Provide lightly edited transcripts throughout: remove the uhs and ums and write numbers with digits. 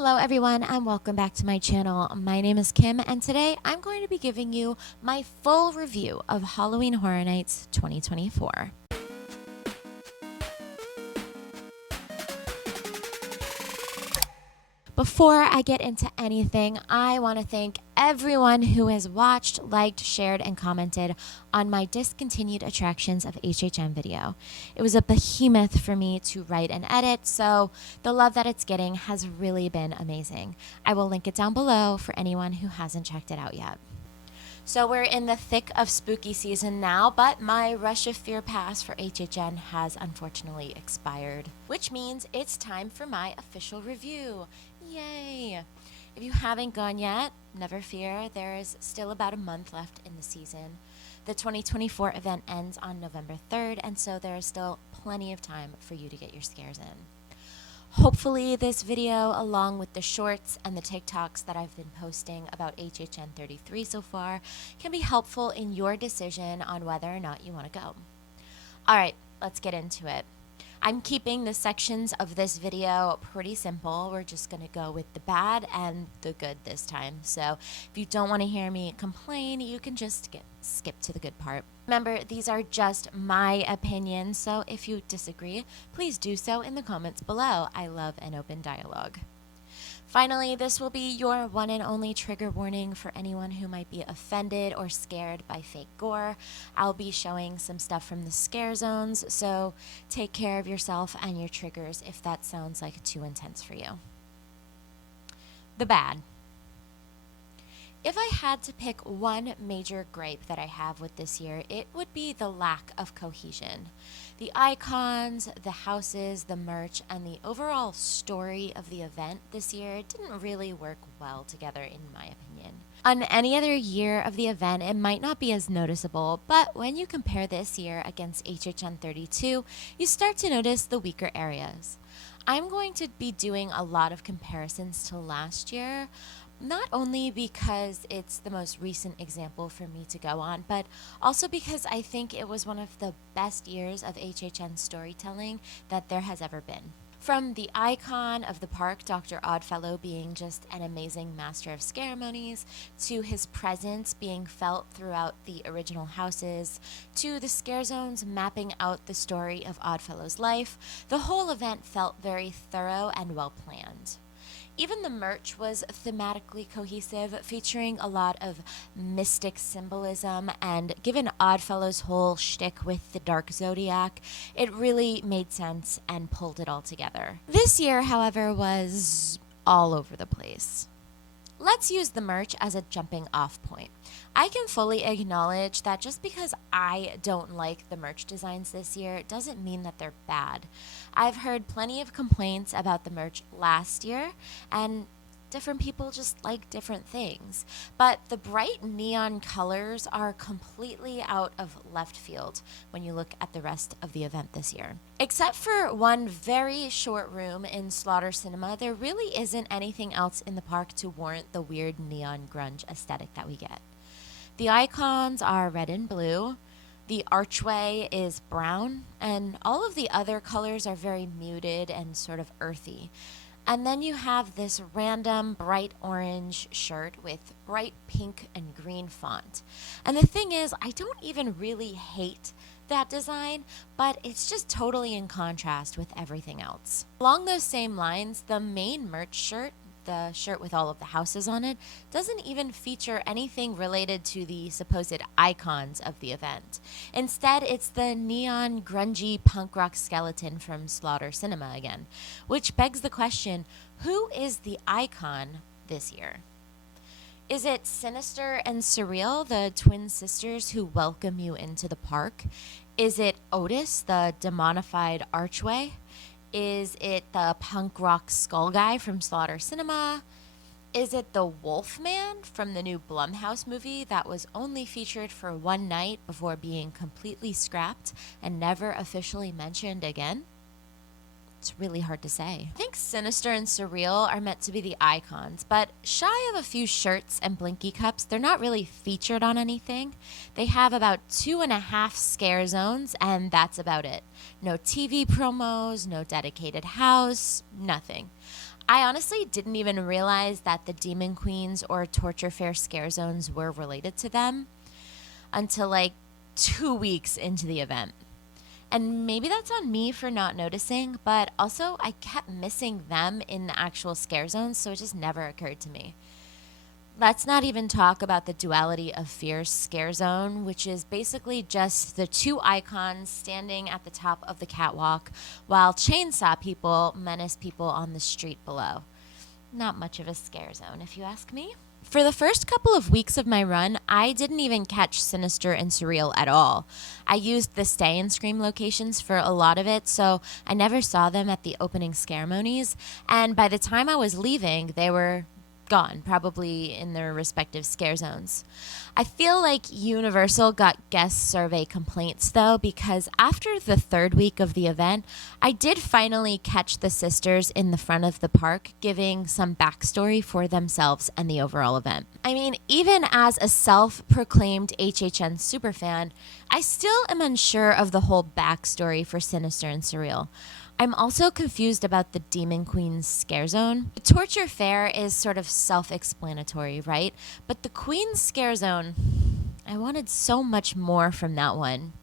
Hello everyone and welcome back to my channel. My name is Kim and today I'm going to be giving you my full review of Halloween Horror Nights 2024. Before I get into anything, I want to thank everyone who has watched, liked, shared, and commented on my discontinued Attractions of HHN video. It was a behemoth for me to write and edit, so the love that it's getting has really been amazing. I will link it down below for anyone who hasn't checked it out yet. So we're in the thick of spooky season now, but my Rush of Fear pass for HHN has unfortunately expired, which means it's time for my official review. Yay! If you haven't gone yet, never fear, there is still about a month left in the season. The 2024 event ends on November 3rd, and so there is still plenty of time for you to get your scares in. Hopefully this video, along with the shorts and the TikToks that I've been posting about HHN 33 so far, can be helpful in your decision on whether or not you want to go. Alright, let's get into it. I'm keeping the sections of this video pretty simple. We're just going to go with the bad and the good this time. So if you don't want to hear me complain, you can just skip to the good part. Remember, these are just my opinions, so if you disagree, please do so in the comments below. I love an open dialogue. Finally, this will be your one and only trigger warning for anyone who might be offended or scared by fake gore. I'll be showing some stuff from the scare zones, so take care of yourself and your triggers if that sounds like too intense for you. The bad. If I had to pick one major gripe that I have with this year, it would be the lack of cohesion. The icons, the houses, the merch, and the overall story of the event this year didn't really work well together in my opinion. On any other year of the event, it might not be as noticeable, but when you compare this year against HHN 32, you start to notice the weaker areas. I'm going to be doing a lot of comparisons to last year, not only because it's the most recent example for me to go on, but also because I think it was one of the best years of HHN storytelling that there has ever been. From the icon of the park, Dr. Oddfellow, being just an amazing master of ceremonies, to his presence being felt throughout the original houses, to the scare zones mapping out the story of Oddfellow's life, the whole event felt very thorough and well planned. Even the merch was thematically cohesive, featuring a lot of mystic symbolism, and given Oddfellow's whole shtick with the dark zodiac, it really made sense and pulled it all together. This year, however, was all over the place. Let's use the merch as a jumping off point. I can fully acknowledge that just because I don't like the merch designs this year doesn't mean that they're bad. I've heard plenty of complaints about the merch last year, and different people just like different things. But the bright neon colors are completely out of left field when you look at the rest of the event this year. Except for one very short room in Slaughter Cinema, there really isn't anything else in the park to warrant the weird neon grunge aesthetic that we get. The icons are red and blue, the archway is brown, and all of the other colors are very muted and sort of earthy. And then you have this random bright orange shirt with bright pink and green font. And the thing is, I don't even really hate that design, but it's just totally in contrast with everything else. Along those same lines, the main merch shirt, the shirt with all of the houses on it, doesn't even feature anything related to the supposed icons of the event. Instead, it's the neon grungy punk rock skeleton from Slaughter Cinema again, which begs the question, who is the icon this year? Is it Sinister and Surreal, the twin sisters who welcome you into the park? Is it Otis, the demonified archway? Is it the punk rock skull guy from Slaughter Cinema? Is it the Wolfman from the new Blumhouse movie that was only featured for one night before being completely scrapped and never officially mentioned again? It's really hard to say. I think Sinister and Surreal are meant to be the icons, but shy of a few shirts and blinky cups, they're not really featured on anything. They have about 2.5 scare zones, and that's about it. No TV promos, no dedicated house, nothing. I honestly didn't even realize that the Demon Queens or Torture Fair scare zones were related to them until like 2 weeks into the event. And maybe that's on me for not noticing, but also I kept missing them in the actual scare zones, so it just never occurred to me. Let's not even talk about the Duality of Fear scare zone, which is basically just the two icons standing at the top of the catwalk while chainsaw people menace people on the street below. Not much of a scare zone, if you ask me. For the first couple of weeks of my run, I didn't even catch Sinister and Surreal at all. I used the Stay and Scream locations for a lot of it, so I never saw them at the opening scaremonies, and by the time I was leaving, they were gone, probably in their respective scare zones. I feel like Universal got guest survey complaints though, because after the third week of the event, I did finally catch the sisters in the front of the park giving some backstory for themselves and the overall event. I mean, even as a self-proclaimed HHN superfan, I still am unsure of the whole backstory for Sinister and Surreal. I'm also confused about the Demon Queen's scare zone. The Torture Fair is sort of self-explanatory, right? But the Queen's scare zone, I wanted so much more from that one.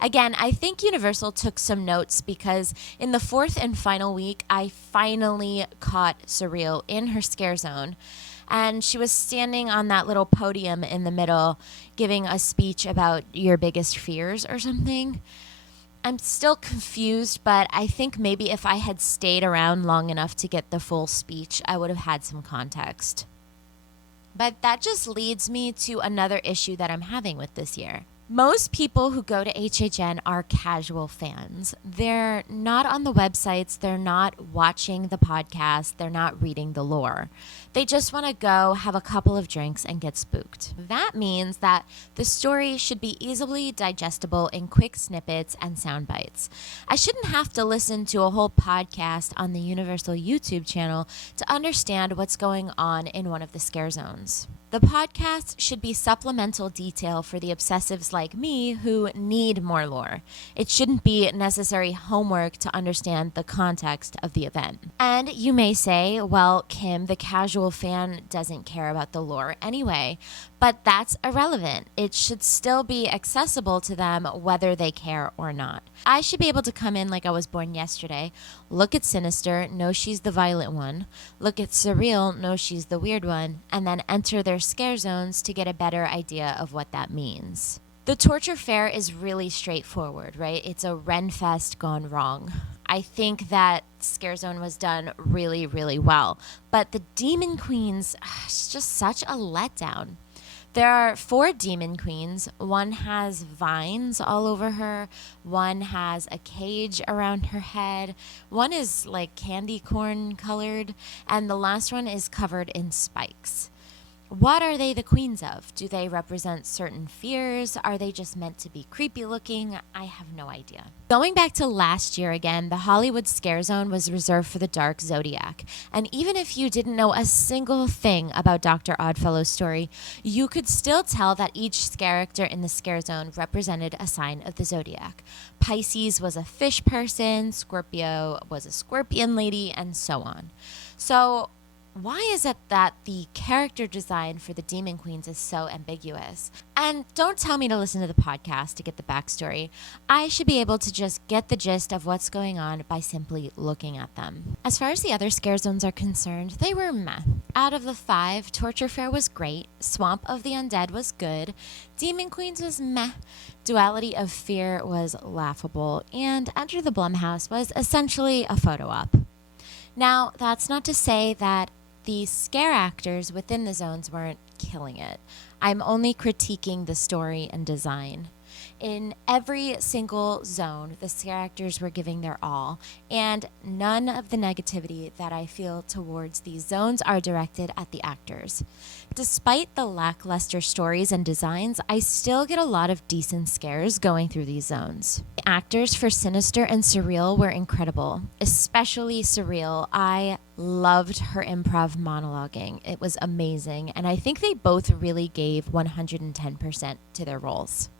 Again, I think Universal took some notes because in the fourth and final week, I finally caught Surreal in her scare zone. And she was standing on that little podium in the middle giving a speech about your biggest fears or something. I'm still confused, but I think maybe if I had stayed around long enough to get the full speech, I would have had some context. But that just leads me to another issue that I'm having with this year. Most people who go to HHN are casual fans. They're not on the websites, they're not watching the podcast, they're not reading the lore. They just want to go have a couple of drinks and get spooked. That means that the story should be easily digestible in quick snippets and sound bites. I shouldn't have to listen to a whole podcast on the Universal YouTube channel to understand what's going on in one of the scare zones. The podcast should be supplemental detail for the obsessives like me who need more lore. It shouldn't be necessary homework to understand the context of the event. And you may say, well, Kim, the casual fan doesn't care about the lore anyway, but that's irrelevant. It should still be accessible to them whether they care or not. I should be able to come in like I was born yesterday, look at Sinister, know she's the violent one, look at Surreal, know she's the weird one, and then enter their scare zones to get a better idea of what that means. The Torture Fair is really straightforward, right? It's a Renfest gone wrong. I think that scare zone was done really, really well. But the Demon Queens, it's just such a letdown. There are 4 Demon Queens. One has vines all over her. One has a cage around her head. One is like candy corn colored. And the last one is covered in spikes. What are they the queens of? Do they represent certain fears? Are they just meant to be creepy looking? I have no idea. Going back to last year again, the Hollywood Scare Zone was reserved for the Dark Zodiac. And even if you didn't know a single thing about Dr. Oddfellow's story, you could still tell that each character in the Scare Zone represented a sign of the Zodiac. Pisces was a fish person, Scorpio was a scorpion lady, and so on. So why is it that the character design for the Demon Queens is so ambiguous? And don't tell me to listen to the podcast to get the backstory. I should be able to just get the gist of what's going on by simply looking at them. As far as the other scare zones are concerned, they were meh. Out of the 5, Torture Fair was great, Swamp of the Undead was good, Demon Queens was meh, Duality of Fear was laughable, and Enter the Blumhouse was essentially a photo op. Now, that's not to say that the scare actors within the zones weren't killing it. I'm only critiquing the story and design. In every single zone, the scare actors were giving their all, and none of the negativity that I feel towards these zones are directed at the actors. Despite the lackluster stories and designs, I still get a lot of decent scares going through these zones. The actors for Sinister and Surreal were incredible, especially Surreal. I loved her improv monologuing. It was amazing, and I think they both really gave 110% to their roles.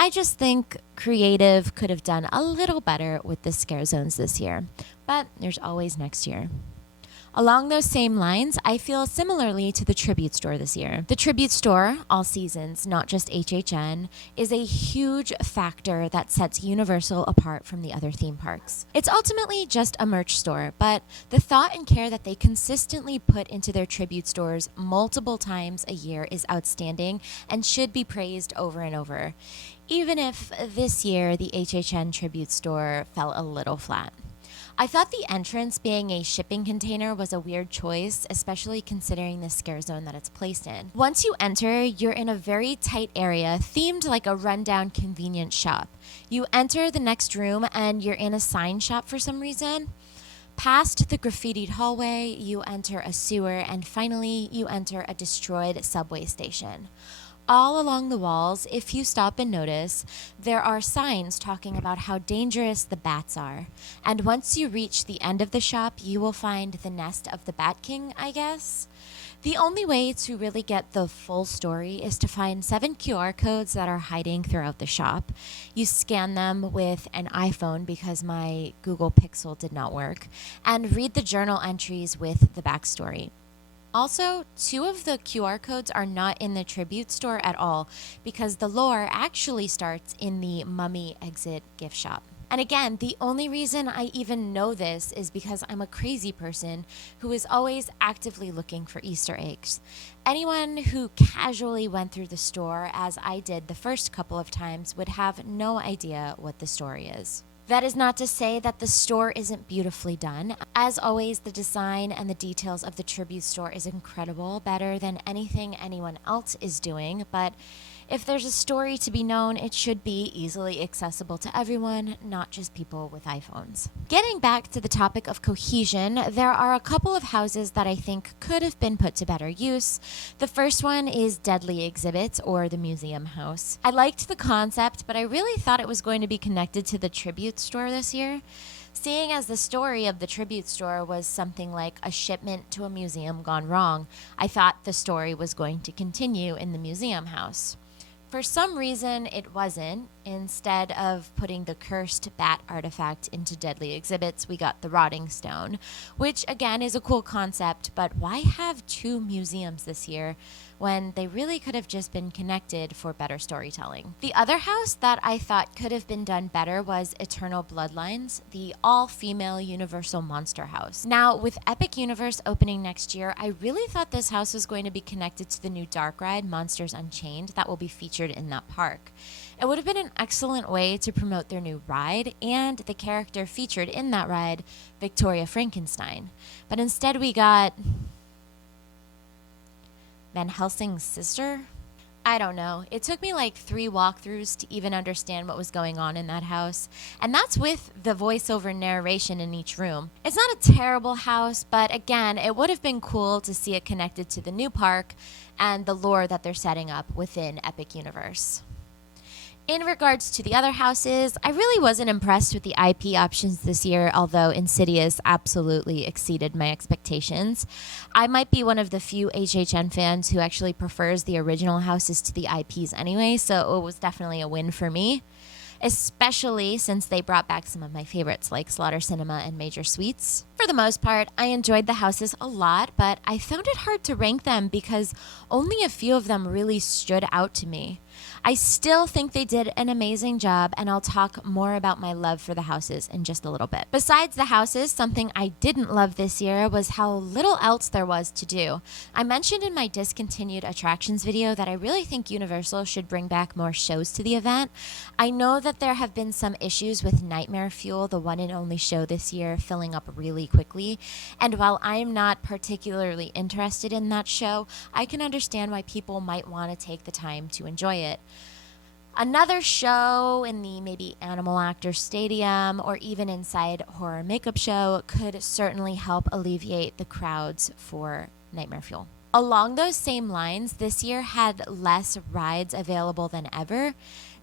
I just think creative could have done a little better with the scare zones this year, but there's always next year. Along those same lines, I feel similarly to the Tribute Store this year. The Tribute Store, all seasons, not just HHN, is a huge factor that sets Universal apart from the other theme parks. It's ultimately just a merch store, but the thought and care that they consistently put into their Tribute Stores multiple times a year is outstanding and should be praised over and over, even if this year the HHN Tribute Store fell a little flat. I thought the entrance being a shipping container was a weird choice, especially considering the scare zone that it's placed in. Once you enter, you're in a very tight area, themed like a rundown convenience shop. You enter the next room and you're in a sign shop for some reason. Past the graffitied hallway, you enter a sewer, and finally, you enter a destroyed subway station. All along the walls, if you stop and notice, there are signs talking about how dangerous the bats are. And once you reach the end of the shop, you will find the nest of the Bat King, I guess. The only way to really get the full story is to find 7 QR codes that are hiding throughout the shop. You scan them with an iPhone because my Google Pixel did not work, and read the journal entries with the backstory. Also, 2 of the QR codes are not in the Tribute Store at all because the lore actually starts in the Mummy Exit gift shop. And again, the only reason I even know this is because I'm a crazy person who is always actively looking for Easter eggs. Anyone who casually went through the store, as I did the first couple of times, would have no idea what the story is. That is not to say that the store isn't beautifully done. As always, the design and the details of the Tribute Store is incredible, better than anything anyone else is doing, but if there's a story to be known, it should be easily accessible to everyone, not just people with iPhones. Getting back to the topic of cohesion, there are a couple of houses that I think could have been put to better use. The first one is Deadly Exhibits, or the Museum House. I liked the concept, but I really thought it was going to be connected to the Tribute Store this year. Seeing as the story of the Tribute Store was something like a shipment to a museum gone wrong, I thought the story was going to continue in the Museum House. For some reason, it wasn't. Instead of putting the cursed bat artifact into Deadly Exhibits, we got the Rotting Stone, which again is a cool concept, but why have 2 museums this year when they really could have just been connected for better storytelling? The other house that I thought could have been done better was Eternal Bloodlines, the all-female Universal Monster House. Now, with Epic Universe opening next year, I really thought this house was going to be connected to the new dark ride, Monsters Unchained, that will be featured in that park. It would have been an excellent way to promote their new ride and the character featured in that ride, Victoria Frankenstein. But instead we got Van Helsing's sister? I don't know. It took me like 3 walkthroughs to even understand what was going on in that house. And that's with the voiceover narration in each room. It's not a terrible house, but again, it would have been cool to see it connected to the new park and the lore that they're setting up within Epic Universe. In regards to the other houses, I really wasn't impressed with the IP options this year, although Insidious absolutely exceeded my expectations. I might be one of the few HHN fans who actually prefers the original houses to the IPs anyway, so it was definitely a win for me, especially since they brought back some of my favorites like Slaughter Cinema and Major Suites. For the most part, I enjoyed the houses a lot, but I found it hard to rank them because only a few of them really stood out to me. I still think they did an amazing job, and I'll talk more about my love for the houses in just a little bit. Besides the houses, something I didn't love this year was how little else there was to do. I mentioned in my discontinued attractions video that I really think Universal should bring back more shows to the event. I know that there have been some issues with Nightmare Fuel, the one and only show this year, filling up really quickly. And while I'm not particularly interested in that show, I can understand why people might want to take the time to enjoy it. Another show in the maybe Animal Actor Stadium or even inside Horror Makeup Show could certainly help alleviate the crowds for Nightmare Fuel. Along those same lines, this year had less rides available than ever,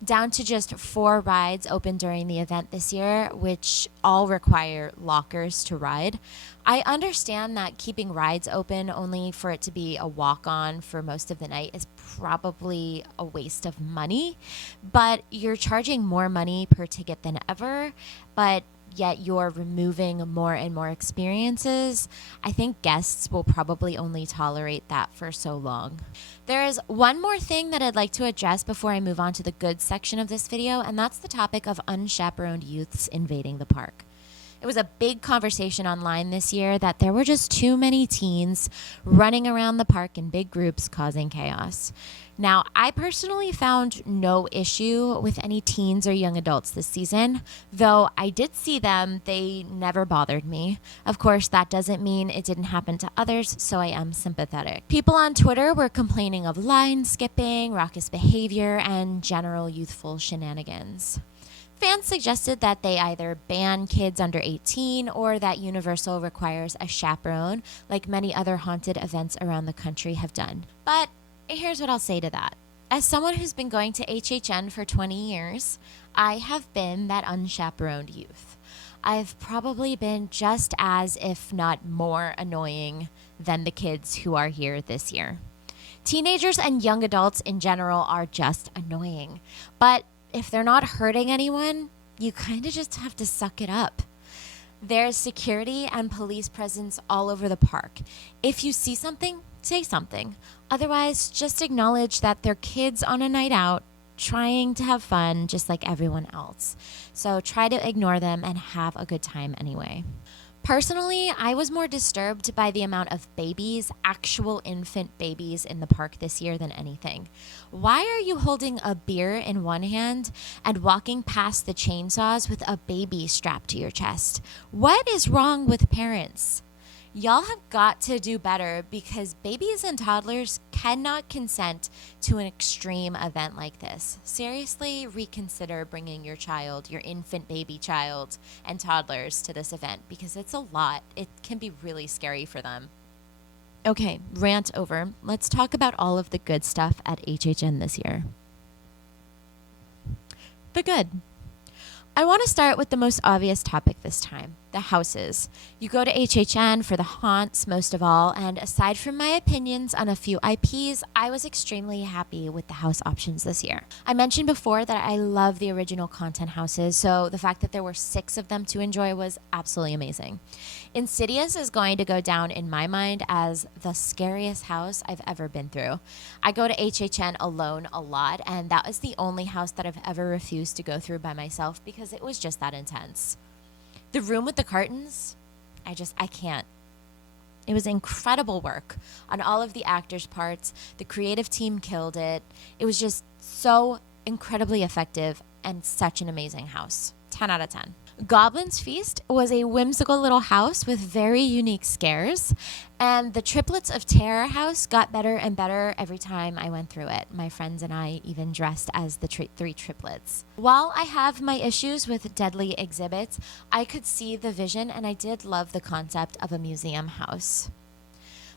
down to just 4 rides open during the event this year, which all require lockers to ride. I understand that keeping rides open only for it to be a walk-on for most of the night is probably a waste of money, but you're charging more money per ticket than ever, but yet you're removing more and more experiences, I think guests will probably only tolerate that for so long. There is one more thing that I'd like to address before I move on to the good section of this video, and that's the topic of unchaperoned youths invading the park. It was a big conversation online this year that there were just too many teens running around the park in big groups causing chaos. Now, I personally found no issue with any teens or young adults this season, though I did see them. They never bothered me. Of course, that doesn't mean it didn't happen to others, so I am sympathetic. People on Twitter were complaining of line skipping, raucous behavior, and general youthful shenanigans. Fans suggested that they either ban kids under 18 or that Universal requires a chaperone, like many other haunted events around the country have done. But here's what I'll say to that. As someone who's been going to HHN for 20 years, I have been that unchaperoned youth. I've probably been just as, if not more, annoying than the kids who are here this year. Teenagers and young adults in general are just annoying, but if they're not hurting anyone, you kind of just have to suck it up. There's security and police presence all over the park. If you see something, say something. Otherwise, just acknowledge that they're kids on a night out trying to have fun just like everyone else. So try to ignore them and have a good time anyway. Personally, I was more disturbed by the amount of babies, actual infant babies in the park this year than anything. Why are you holding a beer in one hand and walking past the chainsaws with a baby strapped to your chest? What is wrong with parents? Y'all have got to do better because babies and toddlers cannot consent to an extreme event like this. Seriously, reconsider bringing your child, your infant baby child, and toddlers to this event because it's a lot. It can be really scary for them. Okay, rant over. Let's talk about all of the good stuff at HHN this year. The good. I want to start with the most obvious topic this time, the houses. You go to HHN for the haunts most of all, and aside from my opinions on a few IPs, I was extremely happy with the house options this year. I mentioned before that I love the original content houses, so the fact that there were 6 of them to enjoy was absolutely amazing. Insidious is going to go down in my mind as the scariest house I've ever been through. I go to HHN alone a lot, and that was the only house that I've ever refused to go through by myself because it was just that intense. The room with the curtains, I can't. It was incredible work on all of the actors' parts. The creative team killed it. It was just so incredibly effective and such an amazing house. 10 out of 10. Goblin's Feast was a whimsical little house with very unique scares, and the Triplets of Terror house got better and better every time I went through it. My friends and I even dressed as the 3 triplets. While I have my issues with deadly exhibits, I could see the vision and I did love the concept of a museum house.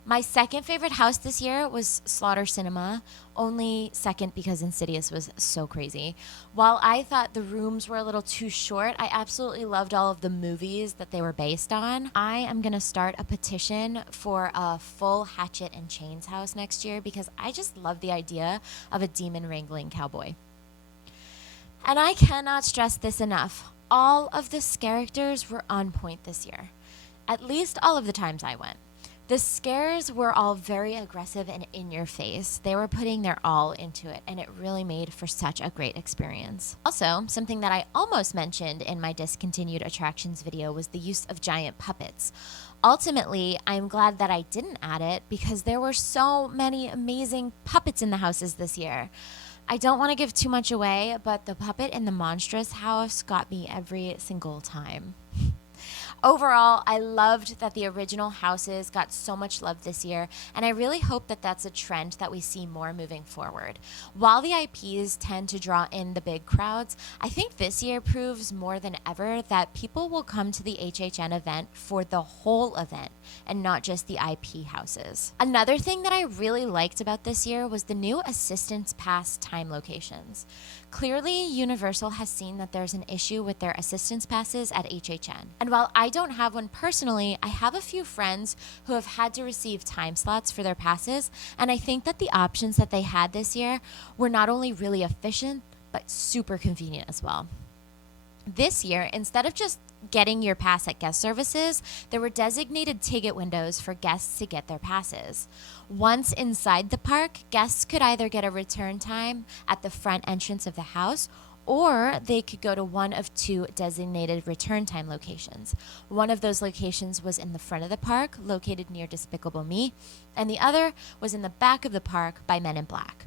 My second favorite house this year was Slaughter Cinema, only second because Insidious was so crazy. While I thought the rooms were a little too short, I absolutely loved all of the movies that they were based on. I am going to start a petition for a full Hatchet and Chains house next year because I just love the idea of a demon wrangling cowboy. And I cannot stress this enough. All of the characters were on point this year, at least all of the times I went. The scares were all very aggressive and in your face. They were putting their all into it, and it really made for such a great experience. Also, something that I almost mentioned in my discontinued attractions video was the use of giant puppets. Ultimately, I'm glad that I didn't add it because there were so many amazing puppets in the houses this year. I don't want to give too much away, but the puppet in the Monstrous house got me every single time. Overall, I loved that the original houses got so much love this year, and I really hope that that's a trend that we see more moving forward. While the IPs tend to draw in the big crowds, I think this year proves more than ever that people will come to the HHN event for the whole event and not just the IP houses. Another thing that I really liked about this year was the new Assistance Pass time locations. Clearly, Universal has seen that there's an issue with their assistance passes at HHN. And while I don't have one personally, I have a few friends who have had to receive time slots for their passes, and I think that the options that they had this year were not only really efficient, but super convenient as well. This year, instead of just getting your pass at guest services, there were designated ticket windows for guests to get their passes. Once inside the park, guests could either get a return time at the front entrance of the house, or they could go to one of two designated return time locations. One of those locations was in the front of the park, located near Despicable Me, and the other was in the back of the park by Men in Black.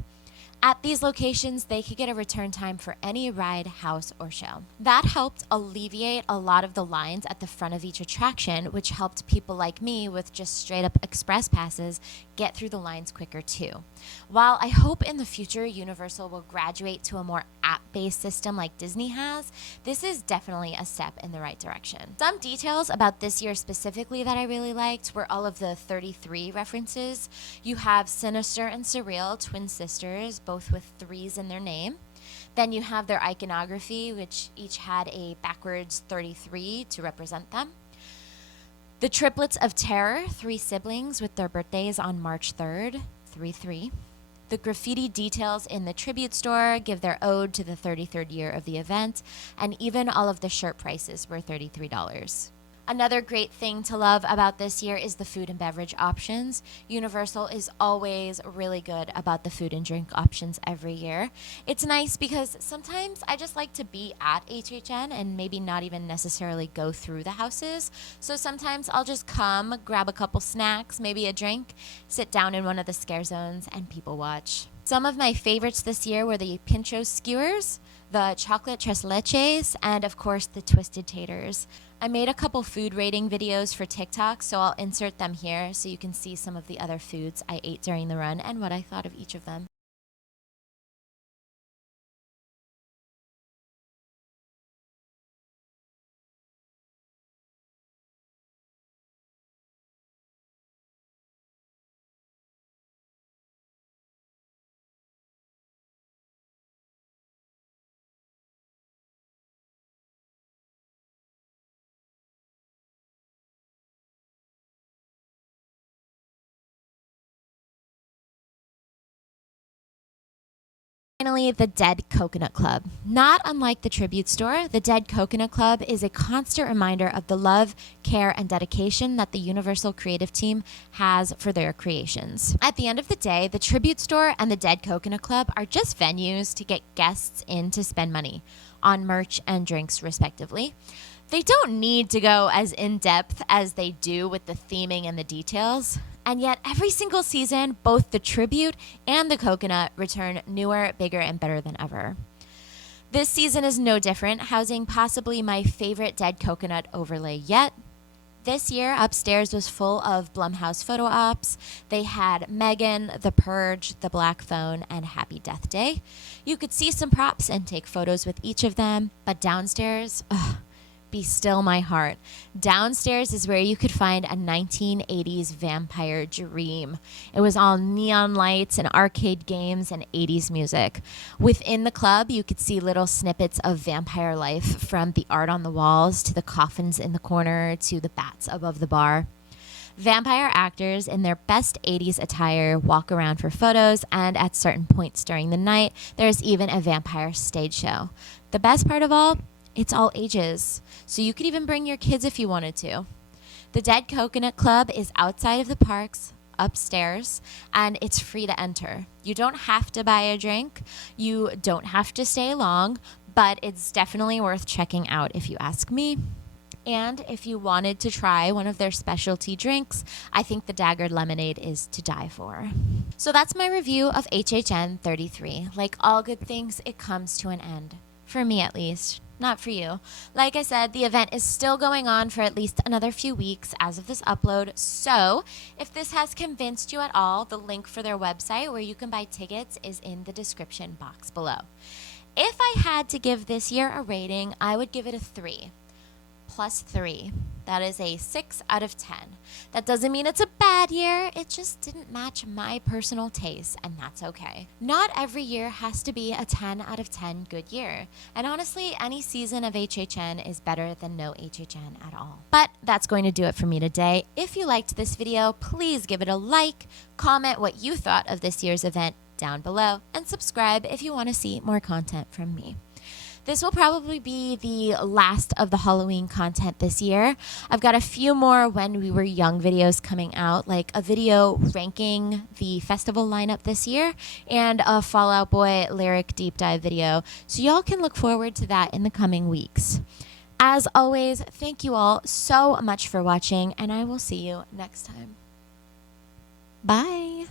At these locations, they could get a return time for any ride, house, or show. That helped alleviate a lot of the lines at the front of each attraction, which helped people like me with just straight up express passes get through the lines quicker too. While I hope in the future Universal will graduate to a more app-based system like Disney has, this is definitely a step in the right direction. Some details about this year specifically that I really liked were all of the 33 references. You have Sinister and Surreal, twin sisters, both with threes in their name. Then you have their iconography, which each had a backwards 33 to represent them. The Triplets of Terror, 3 siblings with their birthdays on March 3rd, 3-3. The graffiti details in the tribute store give their ode to the 33rd year of the event, and even all of the shirt prices were $33. Another great thing to love about this year is the food and beverage options. Universal is always really good about the food and drink options every year. It's nice because sometimes I just like to be at HHN and maybe not even necessarily go through the houses. So sometimes I'll just come, grab a couple snacks, maybe a drink, sit down in one of the scare zones, and people watch. Some of my favorites this year were the Pincho skewers, the chocolate tres leches, and of course the twisted taters. I made a couple food rating videos for TikTok, so I'll insert them here so you can see some of the other foods I ate during the run and what I thought of each of them. Finally, the Dead Coconut Club. Not unlike the Tribute Store, the Dead Coconut Club is a constant reminder of the love, care, and dedication that the Universal creative team has for their creations. At the end of the day, the Tribute Store and the Dead Coconut Club are just venues to get guests in to spend money on merch and drinks, respectively. They don't need to go as in-depth as they do with the theming and the details. And yet, every single season, both the Tribute and the Coconut return newer, bigger, and better than ever. This season is no different, housing possibly my favorite Dead Coconut overlay yet. This year, upstairs was full of Blumhouse photo ops. They had Megan, The Purge, The Black Phone, and Happy Death Day. You could see some props and take photos with each of them, but downstairs, be still my heart. Downstairs is where you could find a 1980s vampire dream. It was all neon lights and arcade games and 80s music. Within the club, you could see little snippets of vampire life, from the art on the walls to the coffins in the corner to the bats above the bar. Vampire actors in their best 80s attire walk around for photos, and at certain points during the night, there's even a vampire stage show. The best part of all, it's all ages, so you could even bring your kids if you wanted to. The Dead Coconut Club is outside of the parks, upstairs, and it's free to enter. You don't have to buy a drink, you don't have to stay long, but it's definitely worth checking out if you ask me. And if you wanted to try one of their specialty drinks, I think the Daggered Lemonade is to die for. So that's my review of HHN 33. Like all good things, it comes to an end. For me at least. Not for you. Like I said, the event is still going on for at least another few weeks as of this upload. So if this has convinced you at all, the link for their website where you can buy tickets is in the description box below. If I had to give this year a rating, I would give it a 3. Plus 3. That is a 6 out of 10. That doesn't mean it's a bad year. It just didn't match my personal taste, and that's okay. Not every year has to be a 10 out of 10 good year. And honestly, any season of HHN is better than no HHN at all. But that's going to do it for me today. If you liked this video, please give it a like, comment what you thought of this year's event down below, and subscribe if you want to see more content from me. This will probably be the last of the Halloween content this year. I've got a few more When We Were Young videos coming out, like a video ranking the festival lineup this year and a Fall Out Boy lyric deep dive video. So y'all can look forward to that in the coming weeks. As always, thank you all so much for watching, and I will see you next time. Bye.